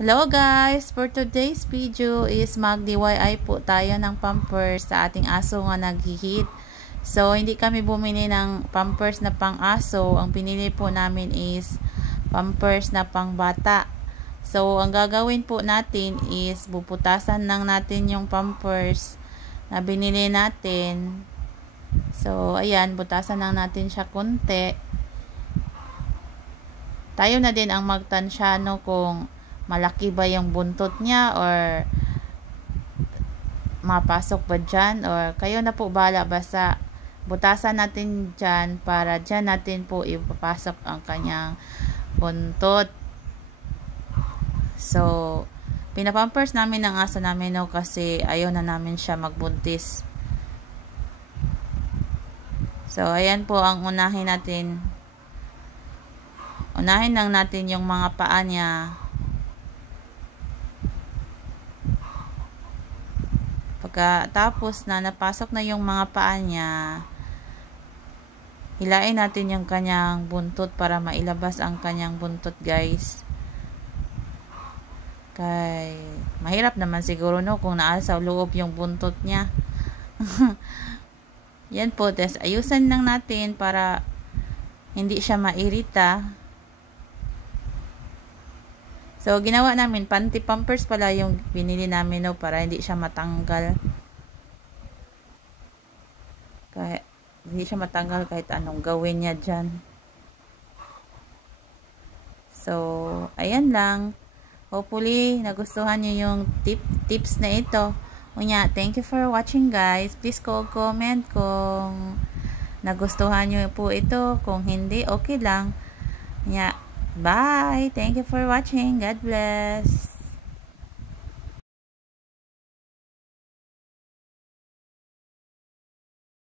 Hello guys! For today's video is mag-DIY po tayo ng pampers sa ating aso nga naghihit. So, hindi kami bumili ng pampers na pang aso. Ang pinili po namin is pampers na pang bata. So, ang gagawin po natin is bubutasan lang natin yung pampers na binili natin. So, ayan, butasan lang natin siya konti. Tayo na din ang magtansya kung malaki ba yung buntot niya or mapasok ba dyan, or kayo na po bahala, basta butasan natin dyan para dyan natin po ipapasok ang kanyang buntot. So, pinapampers namin ng aso namin kasi ayaw na namin siya magbuntis. So, ayan po ang unahin natin. Unahin lang natin yung mga paa niya. Pagkatapos na napasok na yung mga paa niya, hilain natin yung kanyang buntot para mailabas ang kanyang buntot, guys. Kay mahirap naman siguro kung naasa loob yung buntot niya. Yan po, ayusan lang natin para hindi siya mairita. So, ginawa namin, panty pampers pala yung binili namin para hindi siya matanggal. Kahit hindi siya matanggal kahit anong gawin niya dyan. So, ayan lang. Hopefully, nagustuhan niyo yung tips na ito. Unya, thank you for watching, guys. Please comment kung nagustuhan niyo po ito. Kung hindi, okay lang. Unya, bye. Thank you for watching. God bless.